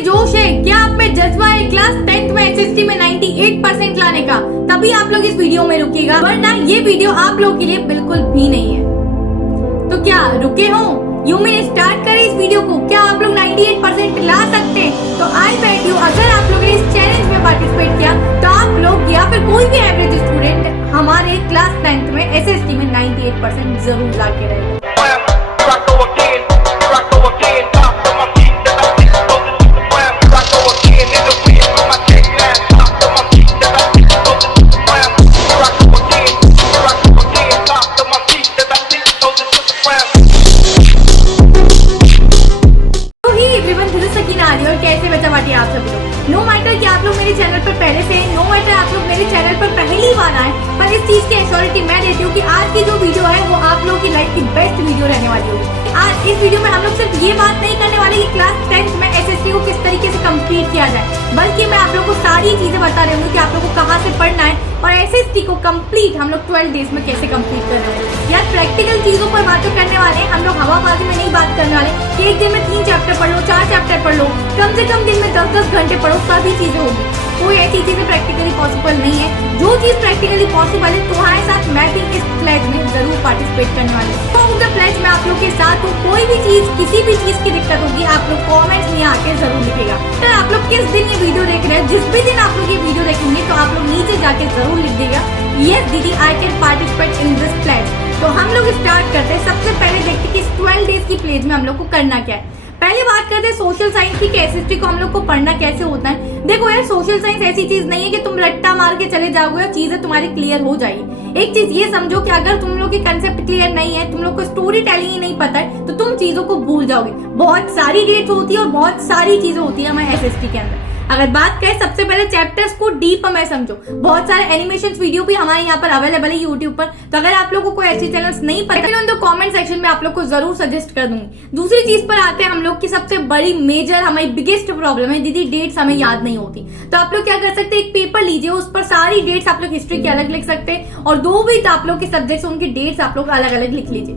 में जोश है? क्या आप में जज्बा है क्लास 10th में एसएसटी में 98% लाने का? तभी आप लोग इस वीडियो में रुकिएगा, वरना ये वीडियो आप लोग के लिए बिल्कुल भी नहीं है। तो क्या रुके हो? यू मीन स्टार्ट करें इस वीडियो को? क्या आप लोग 98% ला सकते हैं? तो आई बेट यू, अगर आप लोगों ने इस चैलेंज में पार्टिसिपेट किया तो आप लोग या फिर कोई भी एवरेज स्टूडेंट हमारे क्लास 10th में एसएसटी में 98% जरूर ला के रहेगा। आप सभी लोग, नो मैटर कि आप लोग मेरे चैनल पर पहले से, नो मैटर आप लोग मेरे चैनल पर पहली बार आए, पर इस चीज की एश्योरिटी मैं देती हूँ कि आज की जो वीडियो है वो आप लोगों की लाइफ की बेस्ट वीडियो रहने वाली होगी। आज इस वीडियो में हम लोग सिर्फ ये बात नहीं करने वाले कि क्लास 10th में एसएसटी को किस तरीके से कंप्लीट किया जाए, बल्कि मैं आप लोगों को सारी चीजें बता रही हूँ कि आप लोगों को कहाँ से पढ़ना है और एसएसटी को कंप्लीट हम लोग 12 डेज में कैसे कंप्लीट कर रहे हैं। यार प्रैक्टिकल चीजों पर बात तो करने वाले हैं, हम लोग हवाबाजी में नहीं बात करने वाले कि एक दिन में 3 चैप्टर पढ़ लो, 4 चैप्टर पढ़ लो, कम से कम दिन में 10-10 घंटे पढ़ो, तभी चीजें होगी। कोई ऐसी चीजें प्रैक्टिकली पॉसिबल नहीं है। जो चीज प्रैक्टिकली पॉसिबल है तुम्हारे साथ मैं भी इस प्लेज में जरूर पार्टिसिपेट करने वाले हूँ। तो प्लेज में आप लोग के साथ हूँ। कोई भी चीज, किसी भी चीज की दिक्कत होगी आप लोग कमेंट्स में आके जरूर लिखेगा। तो आप लोग किस दिन ये वीडियो देख रहे हैं, जिस भी दिन आप लोग ये वीडियो देखेंगे तो आप लोग नीचे जाके जरूर लिख देगा यस दीदी I can participate in this pledge. तो हम लोग स्टार्ट करते हैं। सबसे पहले देखते हैं कि इस 12 डेज की प्लेज में हम लोग को करना क्या है। पहले बात करते हैं सोशल साइंस की, एसएसटी को हम लोग को पढ़ना कैसे होता है। देखो यार, सोशल साइंस ऐसी चीज नहीं है कि तुम रट्टा मार के चले जाओगे और चीजें तुम्हारी क्लियर हो जाएगी। एक चीज ये समझो कि अगर तुम लोग के कंसेप्ट क्लियर नहीं है, तुम लोग को स्टोरी टेलिंग ही नहीं पता है, तो तुम चीजों को भूल जाओगे। बहुत सारी डेट्स होती है और बहुत सारी चीजें होती है हमारे एसएसटी के अंदर। अगर बात करें सबसे पहले चैप्टर्स को डीप में समझो। बहुत सारे एनिमेशन वीडियो भी हमारे यहाँ पर अवेलेबल है यूट्यूब पर। तो अगर आप लोगों को ऐसे चैनल्स नहीं पता तो कमेंट सेक्शन में आप लोग को जरूर सजेस्ट कर दूंगी। दूसरी चीज पर आते हैं हम लोग की सबसे बड़ी मेजर हमारी बिगेस्ट प्रॉब्लम है, दीदी डेट्स हमें याद नहीं होती। तो आप लोग क्या कर सकते हैं, एक पेपर लीजिए, उस पर सारी डेट्स आप लोग हिस्ट्री की अलग लिख सकते हैं और दो भी आप लोग के सब्जेक्ट्स उनकी डेट्स आप लोग अलग अलग लिख लीजिए।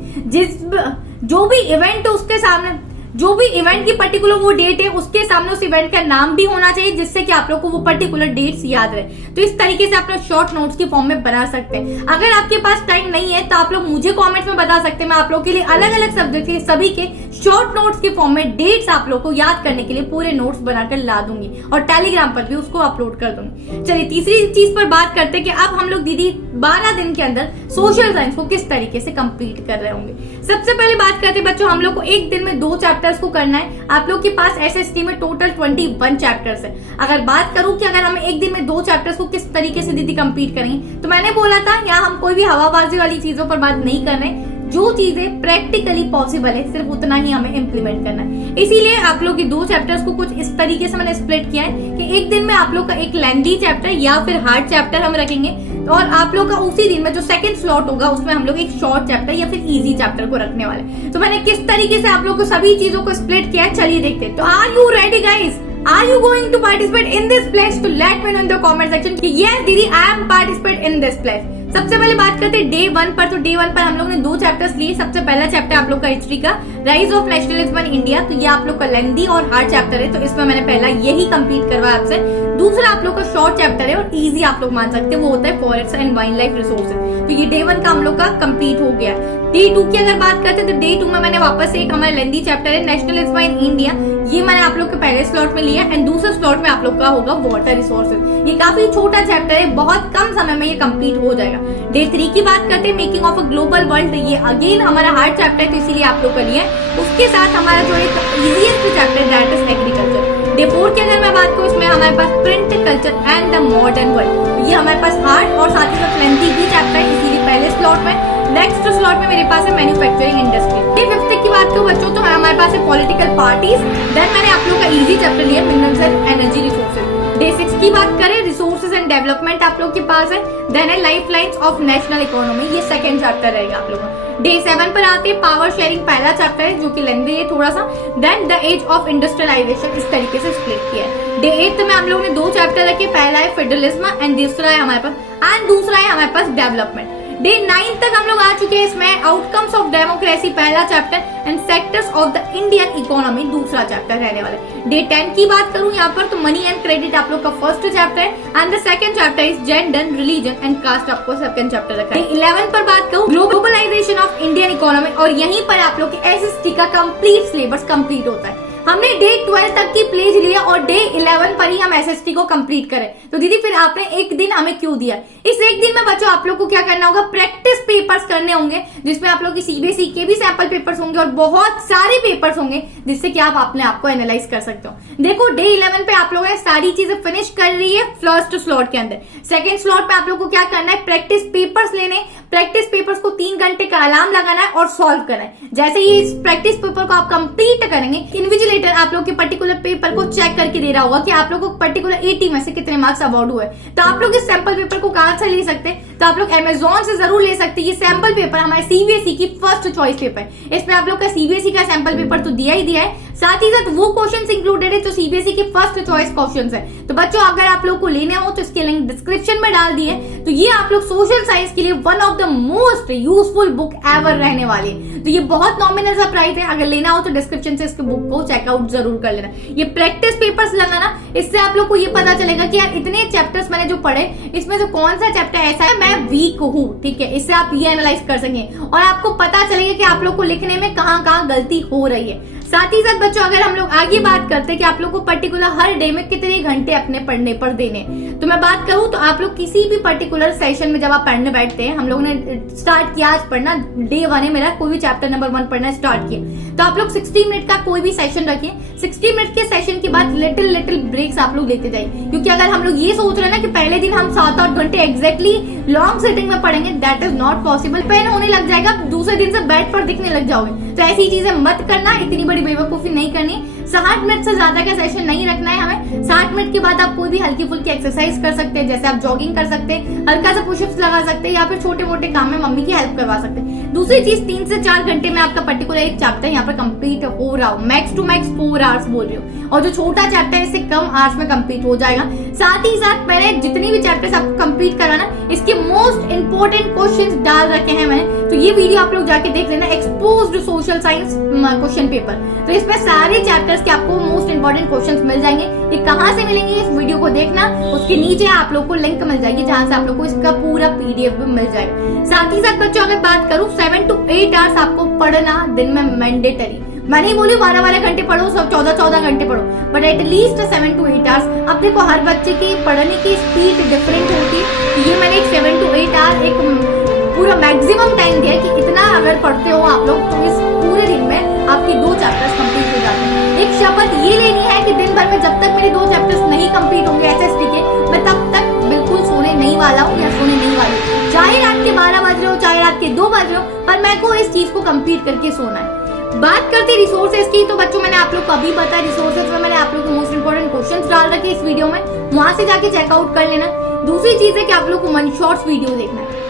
जो भी इवेंट है उसके सामने, जो भी इवेंट की पर्टिकुलर वो डेट है उसके सामने उस इवेंट का नाम भी होना चाहिए, जिससे कि आप लोग को वो पर्टिकुलर डेट्स याद रहे। तो इस तरीके से आप लोग शॉर्ट नोट्स की फॉर्म में बना सकते हैं। अगर आपके पास टाइम नहीं है तो आप लोग मुझे कमेंट्स में बता सकते हैं, मैं आप लोग के लिए अलग अलग सब्जेक्ट के सभी के शॉर्ट नोट्स की फॉर्म में डेट्स आप लोग को याद करने के लिए पूरे नोट्स बनाकर ला दूंगी और टेलीग्राम पर भी उसको अपलोड कर दूंगी। चलिए तीसरी चीज पर बात करते हैं कि अब हम लोग दीदी 12 दिन के अंदर सोशल साइंस को किस तरीके से कंप्लीट कर रहे होंगे। सबसे पहले बात करते हैं बच्चों, हम लोग को एक दिन में 2 चैप्टर्स को करना है। आप लोग के पास एसएसटी में टोटल 21 चैप्टर्स है। अगर बात करूं कि अगर हम एक दिन में 2 चैप्टर्स को किस तरीके से दीदी कंप्लीट करेंगे, तो मैंने बोला था यहाँ हम कोई भी हवाबाजी वाली चीजों पर बात नहीं कर रहे। जो चीजें प्रैक्टिकली पॉसिबल है सिर्फ उतना ही हमें इम्प्लीमेंट करना है। इसीलिए आप लोग के 2 चैप्टर्स को कुछ इस तरीके से मैंने स्प्लिट किया है कि एक दिन में आप लोग का एक लेंथी चैप्टर या फिर हार्ड चैप्टर हम रखेंगे और आप लोग का उसी दिन में जो सेकंड स्लॉट होगा उसमें हम लोग एक शॉर्ट चैप्टर या फिर इजी चैप्टर को रखने वाले। तो मैंने किस तरीके से आप लोग को सभी चीजों को स्प्लिट किया है, चलिए देखते हैं। तो are you ready guys? Are you going to participate in this pledge? To let me know in the comment section कि yes दीदी I am participate in this pledge। सबसे पहले बात करते हैं डे 1 पर। तो डे 1 पर हम लोग ने 2 चैप्टर्स लिए। सबसे पहला चैप्टर आप लोग का हिस्ट्री का rise of nationalism in India, तो ये आप लोग का लेंथी और हार्ड चैप्टर है, तो इसमें मैंने पहला यही कंप्लीट करवाया आपसे। दूसरा आप लोग का शॉर्ट चैप्टर है और इजी आप लोग मान सकते हैं, वो होता है forest and wild life resources. तो ये डे 1 का हम लोग का कंप्लीट हो गया। डे 2 की अगर बात करते हैं तो डे 2 में मैंने वापस एक हमारा लेंथी चैप्टर है नेशनलिज्म इन इंडिया, ये मैंने आप लोग के पहले स्लॉट में लिया एंड दूसरे स्लॉट में आप लोग का होगा वाटर रिसोर्सेज। ये काफी छोटा चैप्टर है, बहुत कम समय में ये कंप्लीट हो जाएगा। डे 3 की बात करते हैं making of a global world, ये अगेन हमारा हार्ड चैप्टर है तो इसीलिए आप लोग का लिया। उसके साथ हमारा जो एक इजीएस्ट चैप्टर है दैट इज एग्रीकल्चर। डे 4 की अगर मैं बात करूँ इसमें हमारे पास print culture and the modern world, ये हमारे पास हार्ड और साथ ही साथ लेंथी भी चैप्टर है, इसीलिए पहले स्लॉट में। नेक्स्ट स्लॉट में मेरे पास है मैन्युफैक्चरिंग इंडस्ट्री। डे 5 की बात करूँ बच्चों तो हमारे पास है पॉलिटिकल पार्टीज, देन मैंने आप लोग का इजी चैप्टर लिया minerals and energy resources. Day 6 की बात करें रिसोर्सेज एंड डेवलपमेंट आप लोग के पास है, देन है life lines of national economy, ये सेकंड चैप्टर रहेगा आप लोगों का। डे 7 पर आते हैं पावर शेयरिंग, पहला चैप्टर है जो कि लेंथी है थोड़ा सा, then the age of industrialization, इस तरीके से स्प्लिट किया है। डे 8 में हम लोगों ने 2 चैप्टर रखे, पहला है फेडरलिज्म एंड दूसरा है हमारे पास डेवलपमेंट। डे 9 तक हम लोग आ चुके हैं। इसमें आउटकम्स ऑफ डेमोक्रेसी पहला chapter and sectors of the Indian economy दूसरा चैप्टर रहने वाला है। डे 10 की बात करूं यहाँ पर तो मनी एंड क्रेडिट आप लोग का फर्स्ट चैप्टर है and the second chapter is gender religion and caste आपको सेकंड चैप्टर रखा है। डे 11 पर बात करूं ग्लोबलाइजेशन ऑफ इंडियन इकोनॉमी और यहीं पर आप लोग के एसएसटी का कंप्लीट सिलेबस कंप्लीट होता है। हमने डे 12 तक की प्लेज लिया और डे 11 पर ही हम एसएसटी को कंप्लीट करें। तो दीदी फिर आपने एक दिन हमें क्यों दिया? इस एक दिन में बच्चों आप लोग को क्या करना होगा, प्रैक्टिस पेपर्स करने होंगे जिसमें आप लोग की सीबीएसई के भी सैंपल पेपर्स होंगे और बहुत सारे पेपर्स होंगे जिससे कि आप अपने आप को एनालाइज कर सकते हो। देखो डे 11 पे आप लोगों ने सारी चीजें फिनिश कर रही है फर्स्ट स्लॉट के अंदर। सेकंड स्लॉट पे आप लोग को क्या करना है, प्रैक्टिस पेपर्स लेने, प्रैक्टिस पेपर्स को 3 घंटे का अलार्म लगाना है और सॉल्व करना है। जैसे ही इस प्रैक्टिस पेपर को आप कंप्लीट करेंगे, इन्विजिलेटर आप लोग के पर्टिकुलर पेपर को चेक करके दे रहा होगा कि आप लोग को पर्टिकुलर 80 में से कितने मार्क्स अवार्ड हुए। तो आप लोग इस सैंपल पेपर को कहां से ले सकते हैं, तो आप लोग अमेजोन से जरूर ले सकते हैं। ये सैंपल पेपर हमारे सीबीएसई की फर्स्ट चॉइस पेपर है। इसमें आप लोग का सीबीएसई का सैंपल पेपर तो दिया ही दिया है, साथ ही साथ वो क्वेश्चंस इंक्लूडेड है जो सीबीएसई के फर्स्ट चॉइस क्वेश्चंस है। तो बच्चों अगर आप लोग को लेने हो तो इसके लिंक डिस्क्रिप्शन में डाल दिए। तो ये आप लोग सोशल साइंस के लिए one of the most useful book ever रहने वाली है। तो ये बहुत नॉमिनल सा प्राइस है, अगर लेना हो तो डिस्क्रिप्शन से इसके बुक को चेकआउट जरूर कर लेना। ये प्रैक्टिस पेपर्स लगाना, इससे आप लोग को ये पता चलेगा कि यार इतने चैप्टर्स मैंने जो पढ़े इसमें से कौन सा चैप्टर ऐसा है मैं वीक हूँ, ठीक है। इससे आप ये एनालाइज कर सकेंगे और आपको पता चलेगा कि आप लोग को लिखने में कहाँ कहाँ गलती हो रही है। साथ ही साथ बच्चों अगर हम लोग आगे बात करते हैं कि आप लोग को पर्टिकुलर हर डे में कितने घंटे अपने पढ़ने पर देने, तो मैं बात करूं तो आप लोग किसी भी पर्टिकुलर सेशन में जब आप पढ़ने बैठते हैं, हम लोगों ने स्टार्ट किया आज पढ़ना, डे 1 है मेरा, कोई भी चैप्टर नंबर 1 पढ़ना स्टार्ट किया, तो आप लोग 60 मिनट का कोई भी सेशन रखिए। 60 मिनट के सेशन के बाद लिटिल ब्रेक्स आप लोग लेते जाइए, क्योंकि अगर हम लोग ये सोच रहे हैं ना कि पहले दिन हम 7-8 घंटे एग्जैक्टली लॉन्ग सेटिंग में पढ़ेंगे, that is not possible. Pain होने लग जाएगा, दूसरे दिन से बेड पर दिखने लग जाओगे। तो ऐसी चीजें मत करना, इतनी बड़ी बेवकूफी नहीं करनी। 60 मिनट से ज्यादा का सेशन नहीं रखना है हमें। 60 मिनट के बाद आप कोई भी हल्की फुल्की एक्सरसाइज कर सकते हैं, जैसे आप जॉगिंग कर सकते हैं, हल्का सा पुशअप्स लगा सकते हैं या फिर छोटे मोटे काम में मम्मी की हेल्प करवा सकते हैं। दूसरी चीज 3 से 4 घंटे में आपका पर्टिकुलर एक चैप्टर यहाँ पर कंप्लीट हो रहा हो, मैक्स टू मैक्स 4 आवर्स बोल रही हूँ, और जो छोटा चैप्टर है इससे कम आवर्स में कंप्लीट हो जाएगा। साथ ही साथ मैंने जितनी भी चैप्टर्स आपको कंप्लीट कराना, इसके मोस्ट इंपोर्टेंट क्वेश्चंस डाल रखे हैं मैंने, तो ये वीडियो आप लोग जाके देख लेना, exposed social science question paper. तो इसमें सारे चैप्टर्स के आपको मोस्ट इंपोर्टेंट क्वेश्चंस मिल जाएंगे। ये कहाँ से मिलेंगे, इस वीडियो को देखना, उसके नीचे आप लोग को लिंक मिल जाएगी जहां से आप लोग को इसका पूरा पीडीएफ भी मिल जाएगा। साथ ही साथ बच्चों अगर बात करूं 7 to 8 आवर्स आपको पढ़ना दिन में मैंडेटरी। मैं नहीं बोलूं 12 घंटे पढ़ो, सब 14 घंटे पढ़ो, बट एटलीस्ट 7 to 8 आवर्स। अब देखो हर बच्चे की पढ़ने की स्पीड डिफरेंट होती है, तो ये मैंने एक 7 to 8 आवर एक पूरा मैक्सिमम टाइम दिया कि इतना अगर पढ़ते हो आप लोग तो इस पूरे दिन में आपकी 2 चैप्टर्स कंप्लीट हो जाते हैं। एक शपथ ये लेनी है कि दिन भर में जब तक मेरे 2 चैप्टर्स नहीं कंप्लीट होंगे एसएसटी के, मैं तब तक बिल्कुल सोने नहीं वाला हूँ या सोने नहीं वाली हूँ। चाहे रात के 12 बज रहे हो, चाहे रात के 2 बज रहे हो, पर मेरे को इस चीज को कंप्लीट करके सोना है। बात करते रिसोर्सेज की, तो बच्चों मैंने आप लोग को अभी बताया, रिसोर्सेज में मैंने आप लोग को मोस्ट इंपोर्टेंट क्वेश्चंस डाल रखे इस वीडियो में, वहां से जाके चेकआउट कर लेना। दूसरी चीज है कि आप लोग को वन शॉट्स वीडियो देखना है।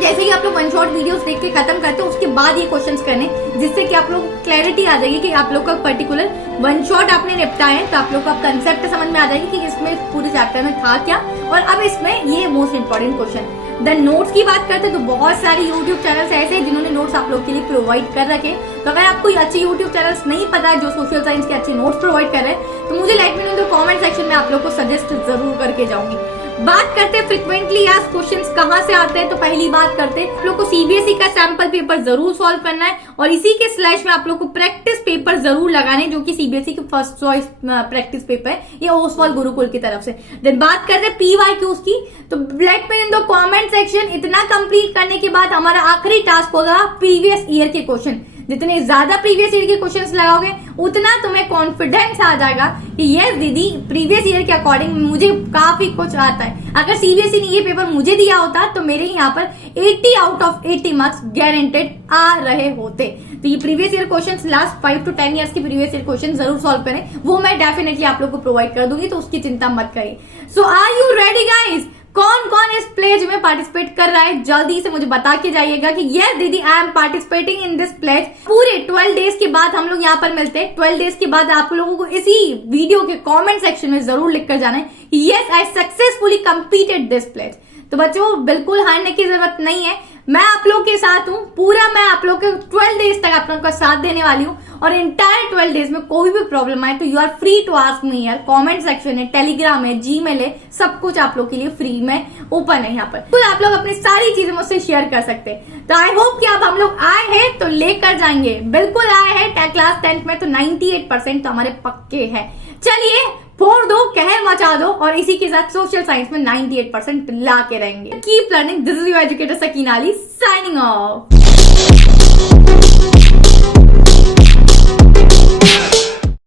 जैसे कि आप लोग वन शॉट वीडियोस देख के खत्म करते हो, उसके बाद ये क्वेश्चंस करने, जिससे कि आप लोग क्लैरिटी आ जाएगी कि आप लोग का पर्टिकुलर वन शॉट आपने निपटाया है, तो आप लोग का कंसेप्ट समझ में आ जाएगी कि इसमें पूरे चैप्टर में था क्या और अब इसमें ये most important question. Then notes की बात करते हैं तो बहुत सारे यूट्यूब चैनल्स ऐसे हैं जिन्होंने नोट्स आप लोग के लिए प्रोवाइड कर रखे। तो अगर आपको अच्छे यूट्यूब चैनल्स नहीं पता है जो सोशल साइंस के अच्छे नोट्स प्रोवाइड कर रहे हैं, तो मुझे लाइक में तो कमेंट सेक्शन में आप लोग को सजेस्ट जरूर करके जाऊंगी। बात करते हैं फ्रीक्वेंटली आस्क्ड क्वेश्चंस कहां से आते हैं, तो पहली बात करते हैं आप लोग को सीबीएसई का सैंपल पेपर जरूर सॉल्व करना है और इसी के स्लैश में आप लोग को प्रैक्टिस पेपर जरूर लगाने, जो कि सीबीएसई की फर्स्ट चॉइस प्रैक्टिस पेपर है, ये ओसवाल गुरुकुल की तरफ से। देन बात करते हैं पीवाईक्यूज की, तो let me in the comment section. इतना कंप्लीट करने के बाद हमारा आखिरी टास्क होगा प्रीवियस ईयर के क्वेश्चन। जितने ज्यादा प्रीवियस ईयर के क्वेश्चंस लगाओगे उतना तुम्हें कॉन्फिडेंस आ जाएगा कि यस दीदी प्रीवियस ईयर के अकॉर्डिंग मुझे काफी कुछ आता है। अगर सीबीएसई ने ये पेपर मुझे दिया होता तो मेरे यहाँ पर 80 आउट ऑफ 80 मार्क्स गारंटेड आ रहे होते। तो ये previous year questions last 5 to 10 years के प्रीवियस ईयर क्वेश्चन जरूर सॉल्व करें, वो मैं डेफिनेटली आप लोग को प्रोवाइड कर दूंगी, तो उसकी चिंता मत करिए। सो आर यू रेडी गाइज? कौन कौन इस प्लेज में पार्टिसिपेट कर रहा है जल्दी से मुझे बता के जाइएगा कि यस दीदी I am participating in this pledge. पूरे 12 डेज के बाद हम लोग यहाँ पर मिलते हैं। 12 डेज के बाद आप लोगों को इसी वीडियो के कमेंट सेक्शन में जरूर लिख कर जाना है yes I successfully completed this pledge. तो बच्चों बिल्कुल हारने की जरूरत नहीं है, मैं आप लोग के साथ हूँ पूरा। मैं आप लोग के 12 डेज तक आप लोगों का साथ देने वाली हूँ और इंटायर 12 डेज में कोई भी प्रॉब्लम आए तो you are free to ask me यार। कमेंट सेक्शन है, टेलीग्राम है, जीमेल है, सब कुछ आप लोग के लिए फ्री में ओपन है यहाँ पर। तो आप लोग अपनी सारी चीजें मुझसे शेयर कर सकते हैं। तो आई होप कि अब हम लोग आए हैं तो लेकर जाएंगे। बिल्कुल आए हैं क्लास 10th में तो 98% तो हमारे पक्के हैं। चलिए फोड़ दो, कहर मचा दो और इसी के साथ सोशल साइंस में 98% ला के रहेंगे। Keep learning, this is your educator Sakina Ali signing off.